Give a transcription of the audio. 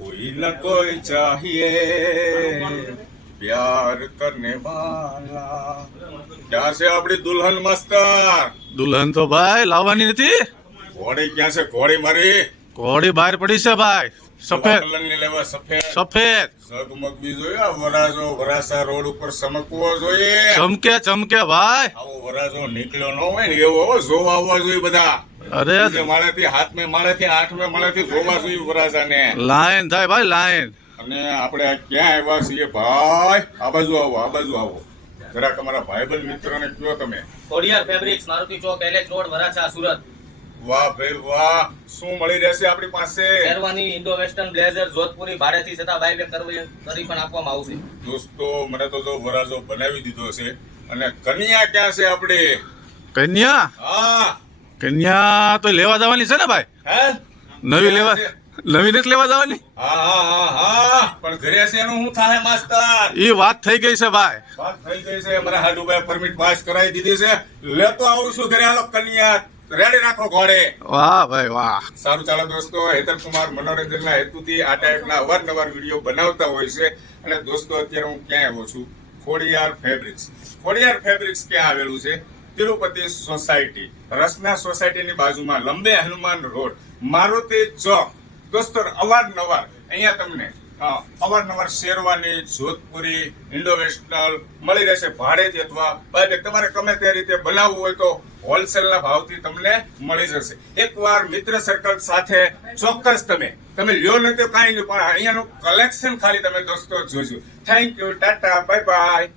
कोई न कोई चाहिए प्यार करने वाला। ક્યાં છે આપણી દુલ્હન માસ્ટર? દુલ્હન તો ભાઈ લાવવાની નથી. ઘોડી ક્યાં છે? ઘોડી મારી ઘોડી બહાર પડી છે ભાઈ. સફેદ કલરની લેવા સફેદ સફેદ ઝગમગવી જોઈએ. આ વરાજો વરાસા રોડ ઉપર ચમકવો જોઈએ. ચમકે ચમકે ભાઈ. આવો વરાજો નીકળ્યો ન હોય ને એવો જોવા આવવા જોઈએ બધા. અરે માળેથી હાથમે માળેથી આઠમે માળેથી જોવા જોઈએ વરાજાને. લાઈન થાય ભાઈ લાઈન. અને આપણે આ ક્યાં આવ્યા છીએ ભાઈ? આ બાજુ આવો, આ બાજુ આવો. જરાક અમારા ભાઈબંધ મિત્રોને કયો તમે. ખોડિયાર ફેબ્રિક્સ, મારુતિ ચોક, એલેચ રોડ, વરાછા, સુરત. વાહ ભાઈ વાહ, શું મળી રહેશે આપણી પાસે? Sherwani, Indo western blazer, Jodhpuri ભાડેથી છતાં બાય બેક કરી પણ આપવામાં આવશે. દોસ્તો મને તો જો વરાજો બનાવી દીધો છે. અને કન્યા ક્યાં છે આપણે? કન્યા હા કન્યા તો લેવા જવાની છે ને ભાઈ. હે નવી લેવા નવી નથી લેવા જવાની. હા હા હા હા, પણ ઘરે છે એનું શું થાય માસ્ટર? એ વાત થઈ ગઈ છે ભાઈ. વાત થઈ ગઈ છે. અમારા હાડુભાઈ પરમિટ પાસ કરાવી દીધી છે. લેતો આવું છું ઘરે. હાલો કન્યા રેડી રાખો ઘોડે. વાહ ભાઈ વાહ. સારું ચાલો દોસ્તો, હેતરકુમાર મનોરંજનના હેતુથી આ ટાઈપના અવારનવાર વિડીયો બનાવતા હોય છે. અને દોસ્તો અત્યારે હું ક્યાં આવ્યો છું? ખોડિયાર ફેબ્રિક્સ. ખોડિયાર ફેબ્રિક્સ ક્યાં આવેલું છે? તિરુપતિ સોસાયટી, રસના સોસાયટીની બાજુમાં, લંબે હનુમાન રોડ, મારુતિ ચોક. દોસ્તો અવારનવાર અહીંયા તમને અવારનવાર શેરવાની, જોધપુરી, ઇન્ડો વેસ્ટર્ન મળી રહેશે ભાડેથી અથવા તમારે ગમે તે રીતે બનાવવું હોય તો હોલસેલના ભાવથી તમને મળી જશે. એકવાર મિત્ર સર્કલ સાથે ચોક્કસ તમે લ્યો નથી કાંઈ નહીં, પણ અહીંયાનું કલેક્શન ખાલી તમે દોસ્તો જોજો. Thank you, Tata, bye bye.